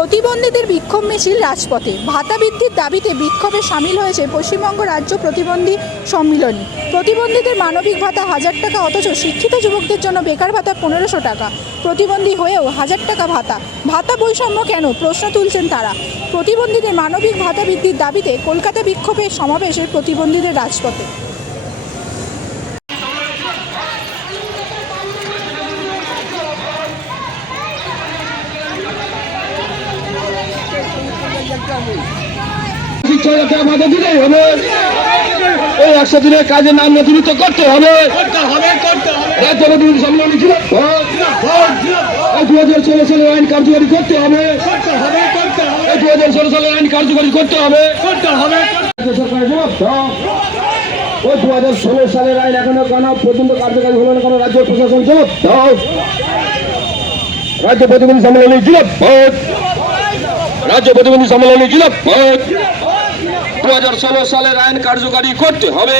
প্রতিবন্ধীদের বিক্ষোভ মিছিল রাজপথে। ভাতা বৃদ্ধির দাবিতে বিক্ষোভে সামিল হয়েছে পশ্চিমবঙ্গ রাজ্য প্রতিবন্ধী সম্মিলনী। প্রতিবন্ধীদের মানবিক ভাতা 1000 টাকা, অথচ শিক্ষিত যুবকদের জন্য বেকার ভাতা 1500 টাকা। প্রতিবন্ধী হয়েও 1000 টাকা ভাতা। ভাতা বৈষম্য কেন, প্রশ্ন তুলছেন তারা। প্রতিবন্ধীদের মানবিক ভাতা বৃদ্ধির দাবিতে কলকাতা বিক্ষোভে সমাবেশের প্রতিবন্ধীদের রাজপথে। এই 100 দিনের কাজের নাম নথিভুক্ত করতে হবে। রাজ্য প্রতিনিধি সম্মেলন ছিল 2016 সালের আইন কার্যকরী করতে হবে। 2016 সালের আইন কার্যকরী করতে হবে। সরকারের জবাব দাও। ওই 2016 সালের আইন এখনো কেন পর্যন্ত কার্যকরী হলো না, কেন রাজ্য প্রশাসন জবাব দাও। রাজ্য প্রতিনিধি সম্মেলনী জিলাপত, রাজ্য প্রতিনিধি সম্মেলনী জিলাপত। 2016 সালের আইন কার্যকরী করতে হবে।